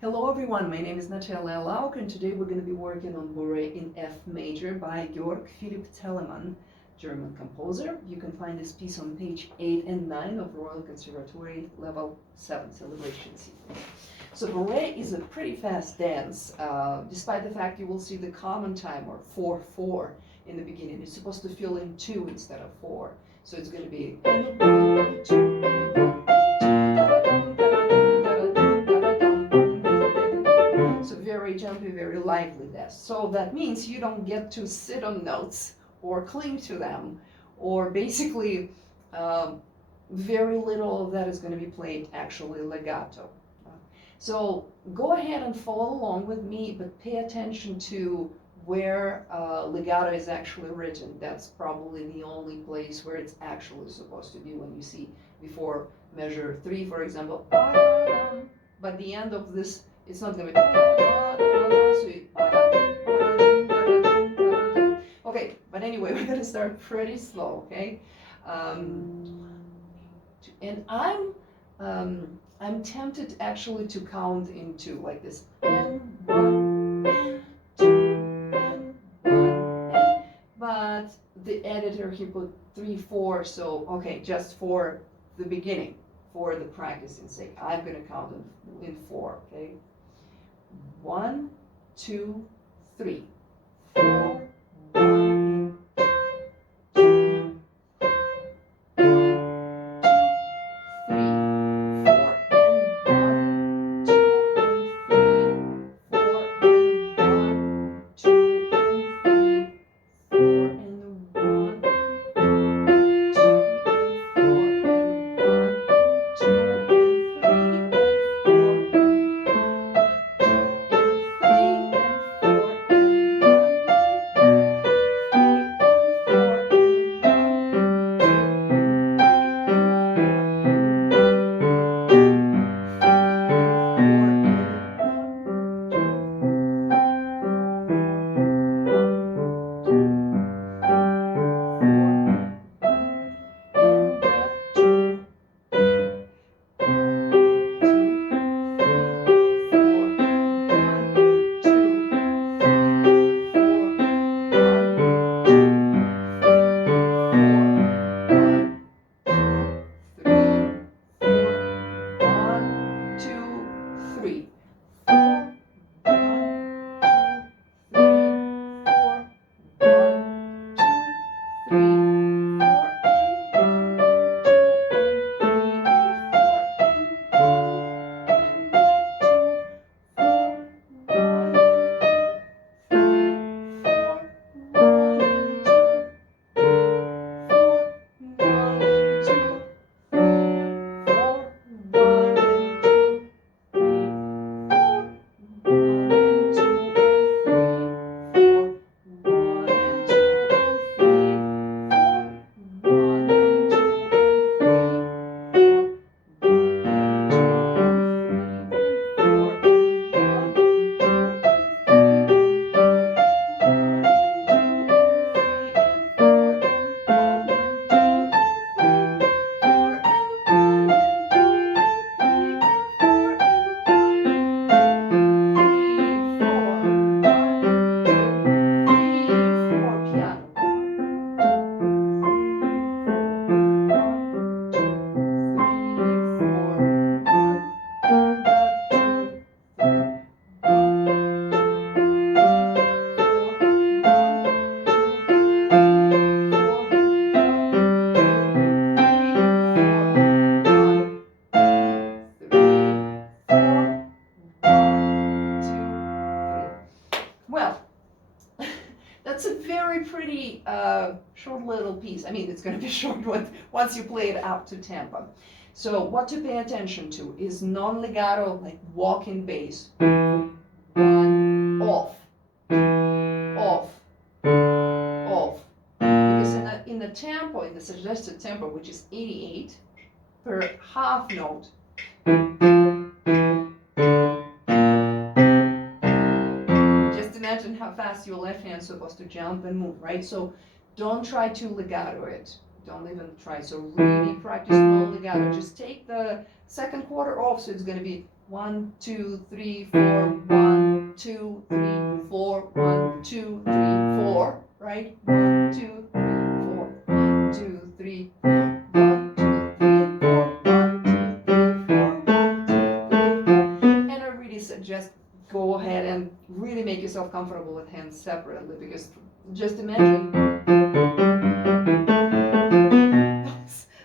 Hello everyone, my name is Natalia Lauk and today we're going to be working on Bourrée in F major by Phillip Telemann, German composer. You can find this piece on page 8 and 9 of Royal Conservatory Level 7 Celebration Sequence. So Bourrée is a pretty fast dance, despite the fact you will see the common time or 4/4 in the beginning. It's supposed to fill in 2 instead of 4. So it's going to be very jumpy, very lively there. So that means you don't get to sit on notes or cling to them, or basically very little of that is going to be played actually legato. So go ahead and follow along with me, but pay attention to where legato is actually written. That's probably the only place where it's actually supposed to be when you see before measure 3, for example. But the end of this, it's not going to be. Okay, but anyway, we're going to start pretty slow, okay? And I'm tempted actually to count into like this. And 1, and 2, and 1, and, but the editor he put 3, 4, so okay, just for the beginning, for the practicing sake, I'm going to count in 4, okay? 1, 2, 3, 4, 1, 2, 3, 4, and 1, 2, and 3, 4, and 1, 2, and 3, 4, and 1, 2, and 4, and 1, 2, and 3, pretty short little piece. I mean, it's going to be short once you play it up to tempo. So what to pay attention to is non-legato, like walking bass. 1, off, off, off. Because in the tempo, in the suggested tempo, which is 88 per half note, imagine how fast your left hand is supposed to jump and move, right? So don't try to legato it. Don't even try. So really practice no legato. Just take the second quarter off, so it's going to be 1, 2, 3, 4, 1, 2, 3, 4, 1, 2, 3, 4, right? 1, 2, 3, 4, 1, 2, 3, 4, 1, 2, 3, 4, 1, 2, 3, 4, 1, 2, 3, 4. And I really suggest go ahead and really make yourself comfortable with hands separately, because just imagine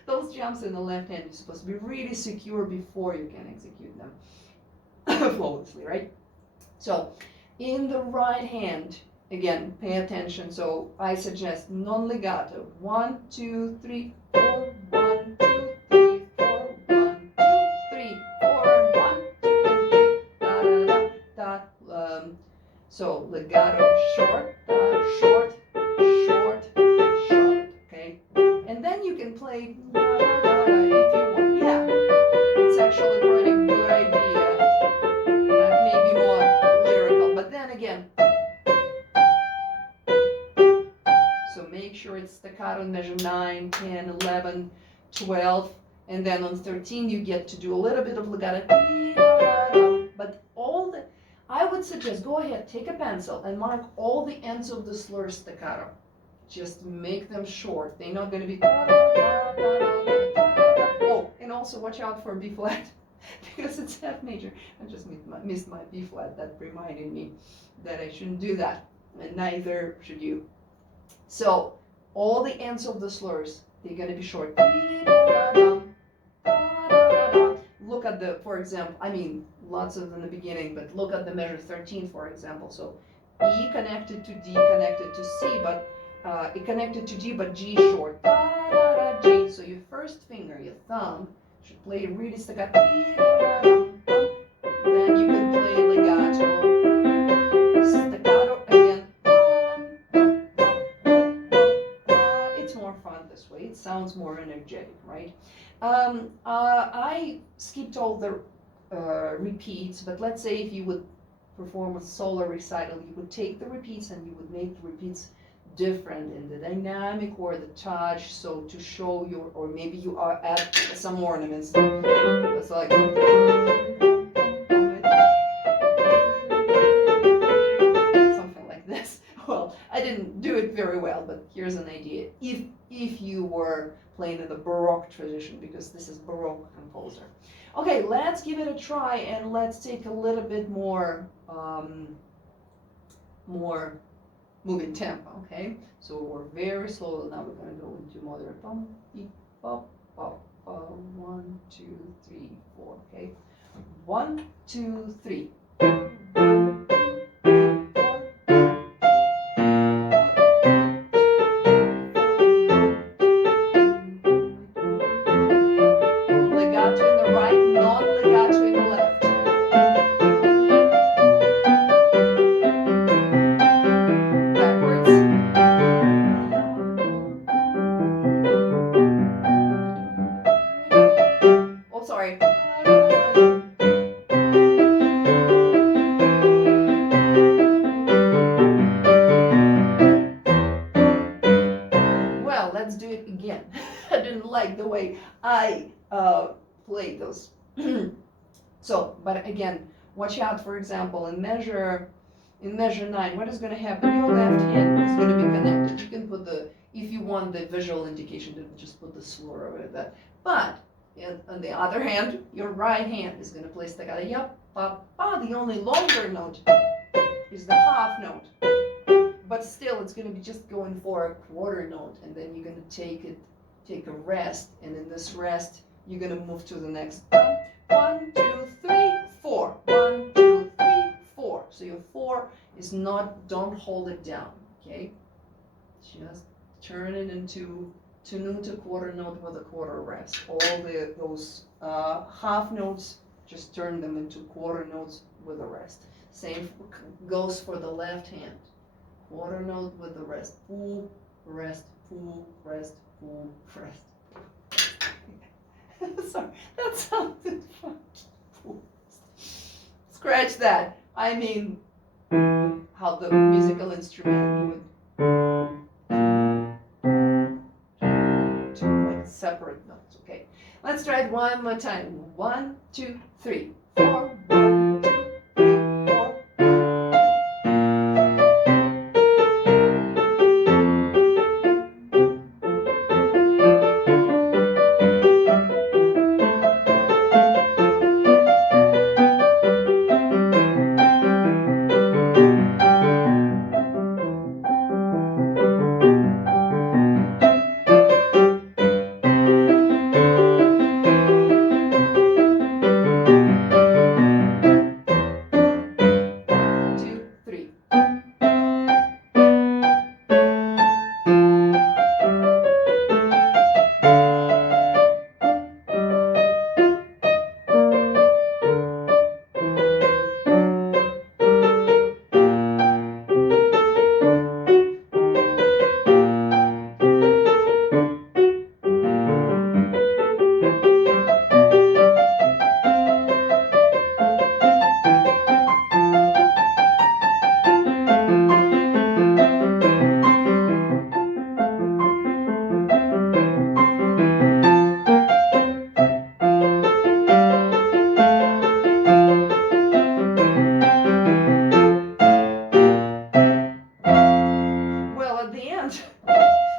those jumps in the left hand, you're supposed to be really secure before you can execute them flawlessly, right? So in the right hand, again, pay attention. So I suggest non-legato. 1, 2, 3, 4, 1, 2, 3, 4, 1, 2, 3, 4, and 1, 2, and 3, da da da da. So legato, short, short, short, short. Okay, and then you can play da da da da if you want. Yeah, it's actually quite a good idea. That may be more lyrical, but then again. So make sure it's staccato in measure 9, 10, 11, 12, and then on 13 you get to do a little bit of legato. But I would suggest go ahead, take a pencil and mark all the ends of the slur staccato. Just make them short. They're not going to be. Oh, and also watch out for B flat because it's F major. I just missed my B flat. That reminded me that I shouldn't do that, and neither should you. So all the ends of the slurs, they're going to be short. Look at the, for example, I mean, lots of them in the beginning, but look at the measure 13, for example. So E connected to D, connected to C, but it connected to G, but G short. G. So your first finger, your thumb, should play really staccato. Then you can play legato, staccato again. It's more fun this way. It sounds more energetic, right? I skipped all the repeats, but let's say if you would perform a solo recital, you would take the repeats and you would make the repeats different in the dynamic or the touch, so to show your, or maybe you are add some ornaments. It's like something like this. Well, I didn't do it very well, but here's an idea. If you were playing in the Baroque tradition, because this is Baroque composer. Okay, let's give it a try and let's take a little bit more more moving tempo, okay? So we're very slow. Now we're going to go into moderate. Bum, beep, bop, bop, 1, 2, 3, 4, okay? 1, 2, 3. Legato in the right, non-legato in the left. Backwards. Oh, sorry. Well, let's do it again. I didn't like the way I played those. So, but again, watch out, for example, in measure 9, what is going to happen? Your left hand is going to be connected. You can put the, if you want the visual indication, to just put the slur over that. But on the other hand, your right hand is going to play staccato. Yep, pa, pa. The only longer note is the half note. But still, it's going to be just going for a quarter note, and then you're going to take a rest, and in this rest, you're going to move to the next 1, 2, 3, 4. 1, 2, 3, 4. So your 4 is not, don't hold it down, okay? Just turn it into to quarter note with a quarter rest. All those half notes, just turn them into quarter notes with a rest. Same goes for the left hand. Quarter note with the rest. Full, rest, full, rest, full, rest. Sorry, that sounded fun. Scratch that. I mean, how the musical instrument would two like separate notes. Okay, let's try it one more time. 1, 2, 3. 4, 1, 2, 3, 4.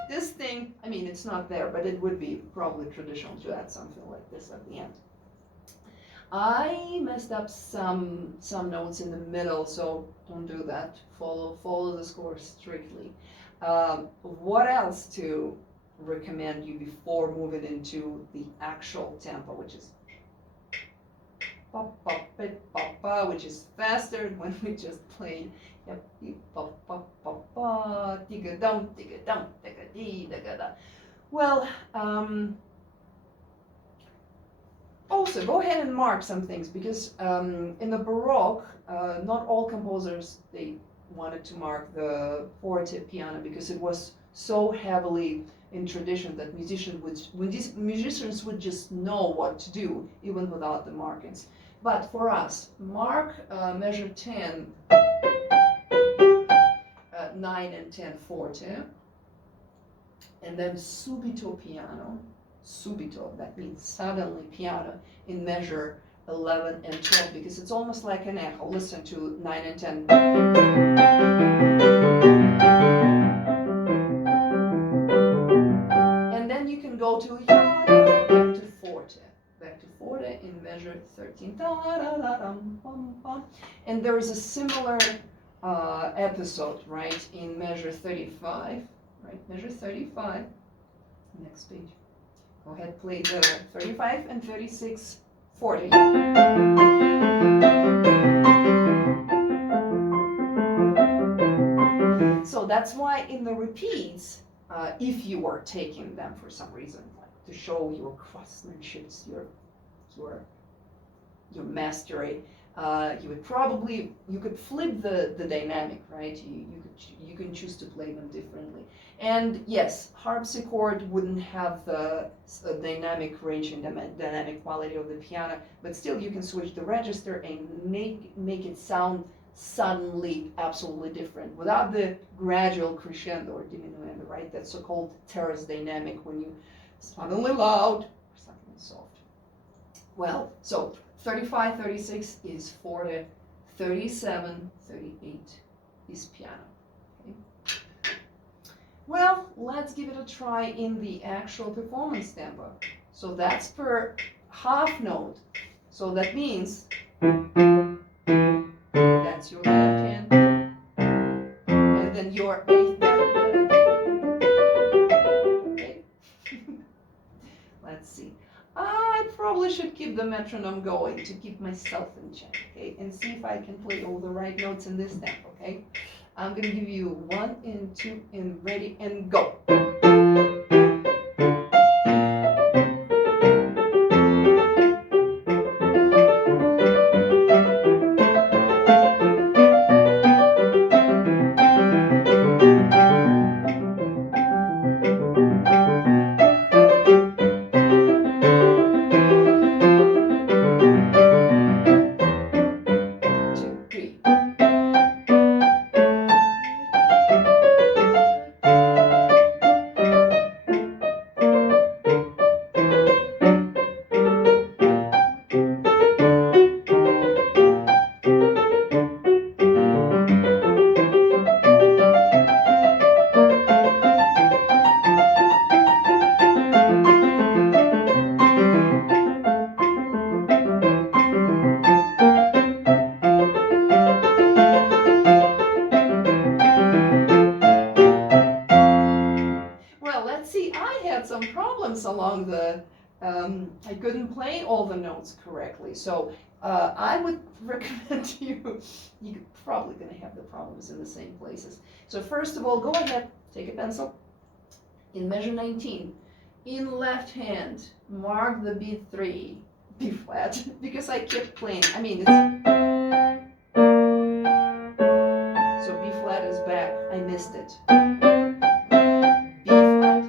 This thing, I mean, it's not there, but it would be probably traditional to add something like this at the end. I messed up some notes in the middle, so don't do that. Follow the score strictly. What else to recommend you before moving into the actual tempo, which is pop pop it pop pa, which is faster when we just played. Yep, pop pop pop pa, digga dum, digga dee, digga da. Well, also go ahead and mark some things, because in the Baroque, not all composers, they wanted to mark the forte piano because it was so heavily in tradition that musicians would just know what to do even without the markings. But for us, mark measure 10, 9 and 10 forte, and then subito piano. Subito, that means suddenly piano, in measure 11 and 12, because it's almost like an echo. Listen to 9 and 10. And then you can go to back to forte. Back to forte in measure 13. And there is a similar episode, right, in measure 35. Right, measure 35. Next page. Go ahead, play the 35 and 36, 40. So that's why in the repeats, if you are taking them for some reason, like to show your craftsmanship, your mastery, you could flip the dynamic, right? You can choose to play them differently. And yes, harpsichord wouldn't have the dynamic range and dynamic quality of the piano, but still you can switch the register and make it sound suddenly absolutely different without the gradual crescendo or diminuendo, right? That so-called terrace dynamic when you suddenly loud or suddenly soft. Well, so 35, 36 is forte, 37, 38 is piano. Okay. Well, let's give it a try in the actual performance tempo. So that's per half note. So that means that's your left hand, and then your eighth hand. Okay. Let's see. I probably should keep the metronome going to keep myself in check, okay? And see if I can play all the right notes in this tempo, okay? I'm gonna give you 1 and 2 and ready and go. I couldn't play all the notes correctly. So I would recommend to you, you're probably going to have the problems in the same places. So first of all, go ahead, take a pencil. In measure 19, in left hand, mark the beat 3, B flat, because I kept playing. I mean, so B flat is back. I missed it. B flat.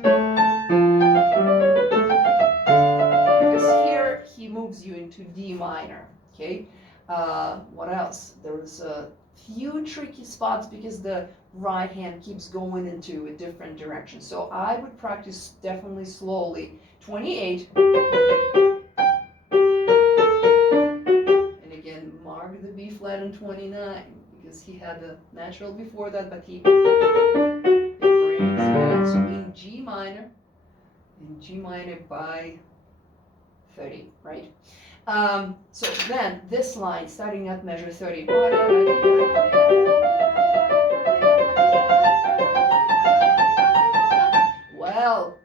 Because here he moves you into D minor. Okay. What else? There was a few tricky spots because the right hand keeps going into a different direction. So I would practice definitely slowly. 28. And again, mark the B flat in 29 because he had the natural before that, but he brings back. So in G minor by 30, right? So then this line, starting at measure 30. Well,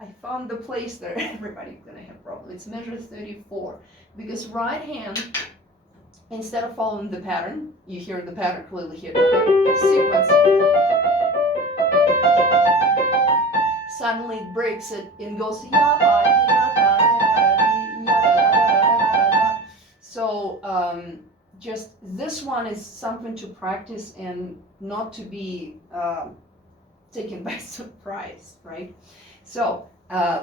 I found the place there. Everybody's gonna have problems. It's measure 34 because right hand, instead of following the pattern, you hear the pattern clearly here. Sequence. Suddenly it breaks it and goes so just this one is something to practice and not to be taken by surprise, right? So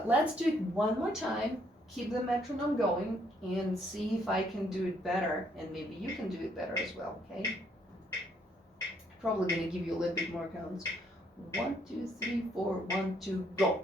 let's do it one more time. Keep the metronome going and see if I can do it better, and maybe you can do it better as well, okay? Probably gonna give you a little bit more counts. 1, 2, 3, 4, 1, 2, go.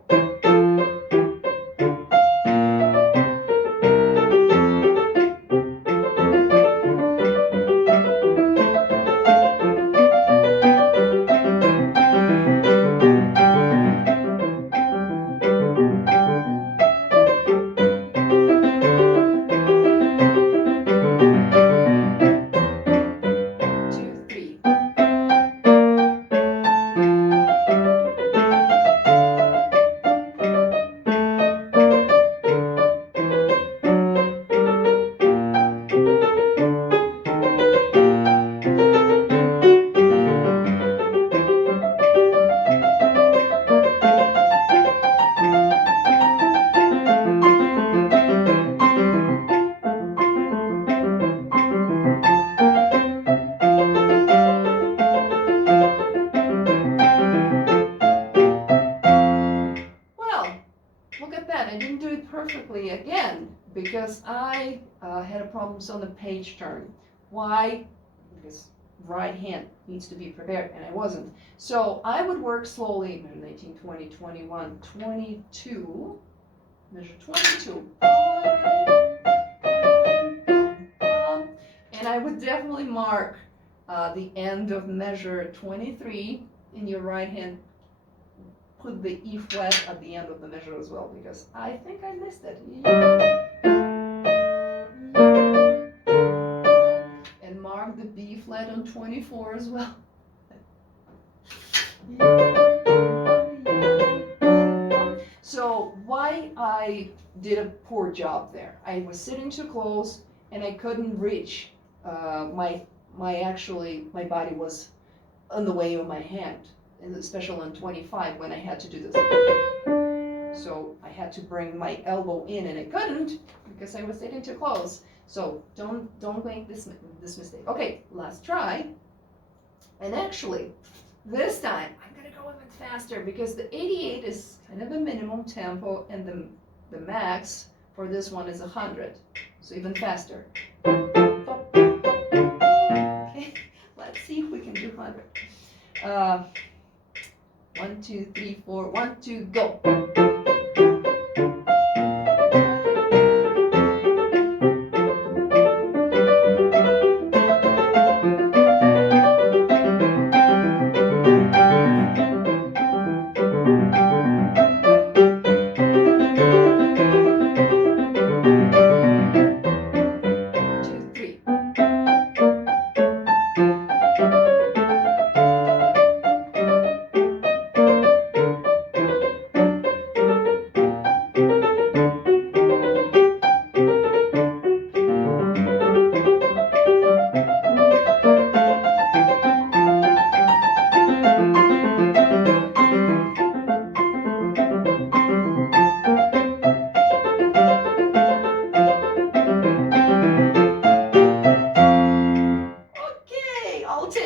Perfectly again because I had a problems on the page turn. Why? Because right hand needs to be prepared and I wasn't. So I would work slowly, 19, 20, 21, 22, measure 22. And I would definitely mark the end of measure 23 in your right hand. Put the E flat at the end of the measure as well because I think I missed it. And mark the B flat on 24 as well. So why I did a poor job there? I was sitting too close and I couldn't reach. My body was on the way of my hand. Especially on 25 when I had to do this. So I had to bring my elbow in and I couldn't because I was sitting too close. So don't make this mistake. Okay, last try. And actually, this time I'm gonna go a bit faster because the 88 is kind of a minimum tempo and the max for this one is 100. So even faster. Okay, let's see if we can do 100. 1, 2, 3, 4, 1, 2, go.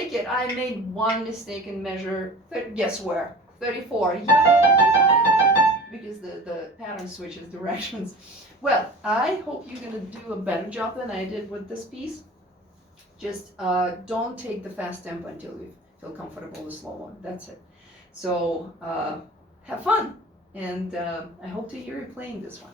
take it. I made one mistake in measure. Guess where? 34. Yay! Because the pattern switches directions. Well, I hope you're gonna do a better job than I did with this piece. Just don't take the fast tempo until you feel comfortable with slow one. That's it. So have fun, and I hope to hear you playing this one.